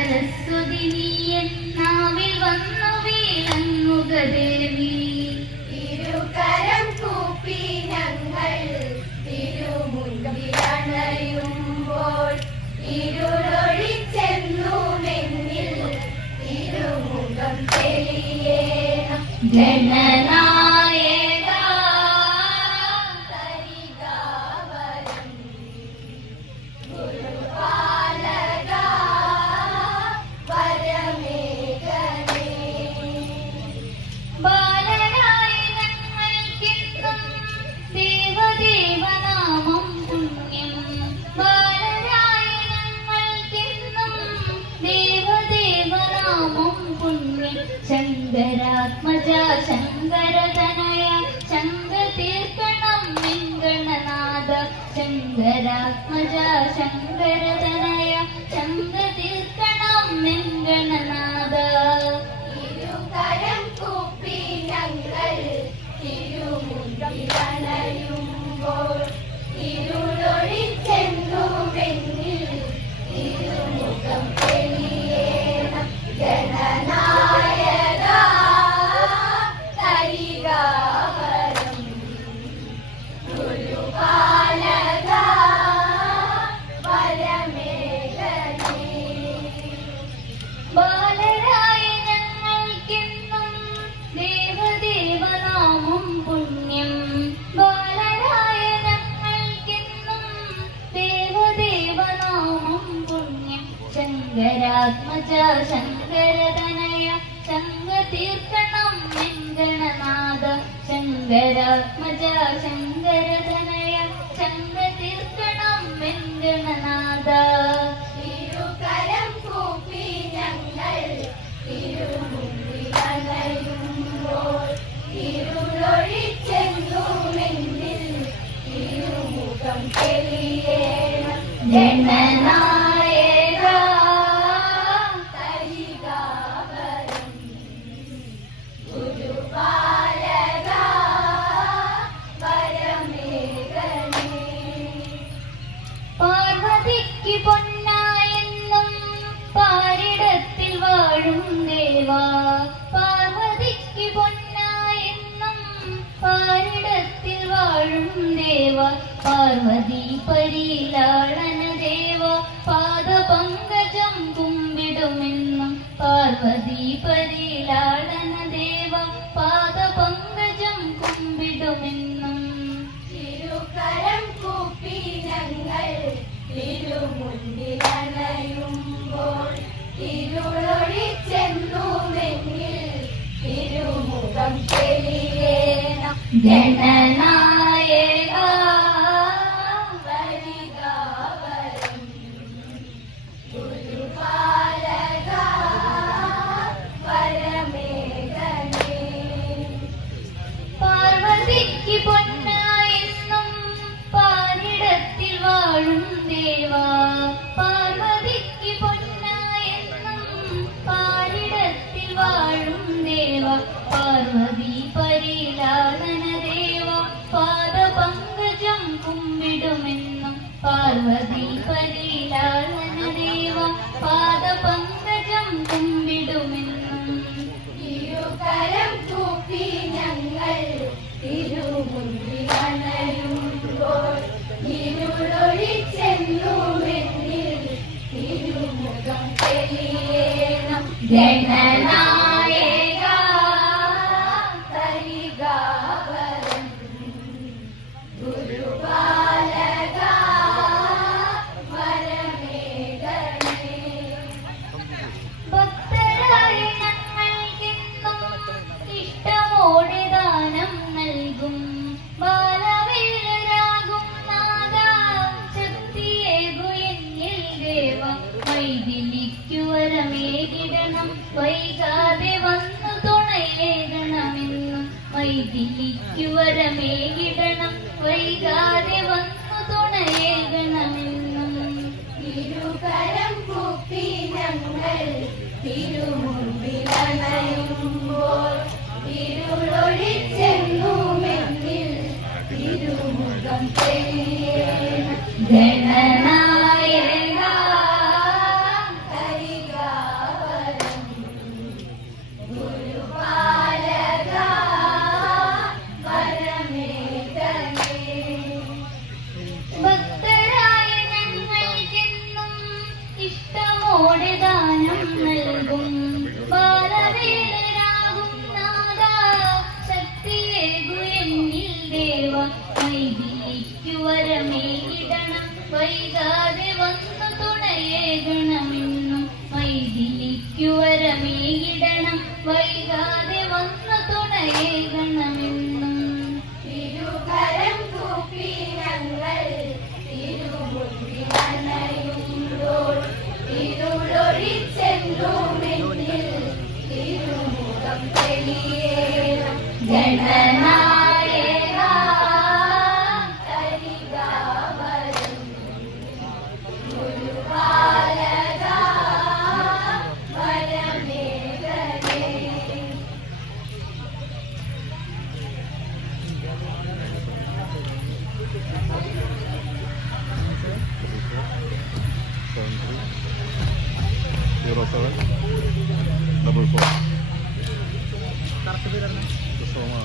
സരസ്വതി നീയൻ നാവിൽ വന്നു വീഴുമുഖദേവി ഇരുകരം കൂപ്പി ഞങ്ങൾ തിരുമുൻപിലണയുമ്പോൾ ഇരുളൊഴിച്ചെന്നു മെന്നിൽ തിരുമുഖം തെളിയേണം. ജനനായക ശങ്കരാത്മജ ശങ്കരതനയ ശങ്ക തീർക്കണം വെങ്കണനാഥ ശങ്കരാത്മജ ശങ്കരതനയ ശങ്ക ബാലരായ ഞങ്ങൾക്കെന്നും ദേവദേവനാമം പുണ്യം. ബാലരായ ഞങ്ങൾക്കെന്നും ദേവദേവനാമം പുണ്യം. ശങ്കരാത്മജ ശങ്കരതനയ ശങ്കതീർത്ഥണം വെങ്കണനാഥ. ശങ്കരാത്മജ ശങ്കരതനയ ശങ്കതീർത്ഥണം വെങ്കണനാഥ. പൊന്നായെന്നും പാരിടത്തിൽ വാഴും ദേവാ പാർവതിക്ക് പൊന്നായെന്നും പാരിടത്തിൽ വാഴും ദേവ പാർവതി പരിലാളന ദേവ പാദപങ്കജം കുമ്പിടുമെന്നും പാർവതി പരിലാളന ദേവ പാദപങ്കജം കുമ്പിടുമെന്നും. തിരുകരം കൂപ്പി ഞങ്ങൾ തിരുമുൻപിലണയുമ്പോൾ ഇരുളൊഴിച്ചെന്നു മെന്നിൽ തിരുമുഖം തെളിയേണം. ജനനായക തിരുമുഖം തെളിയേണം ദേവ വൈതിലിക്കു വരമേകിടണം വൈകാതെ വന്നു തുണയേകണമെന്നും വൈതിലിക്കു വരമേകിടണം വൈകാതെ വന്നു തുണയേകണമെന്നും ഇരുകരം കൂപ്പി ഞങ്ങൾ തിരുമുൻപിലണയുമ്പോൾ ഇരുളൊഴിച്ചെന്നുമെന്നിൽ ഇഷ്ടമോടെ ദാനം നൽകും. ബാലവേലരാകും നാദാ ശക്തിയേകു എന്നിൽ ദേവ വൈദിലിക്കു വരമേകിടണം വൈകാതെ seven zero seven double four. Gusto ko nga,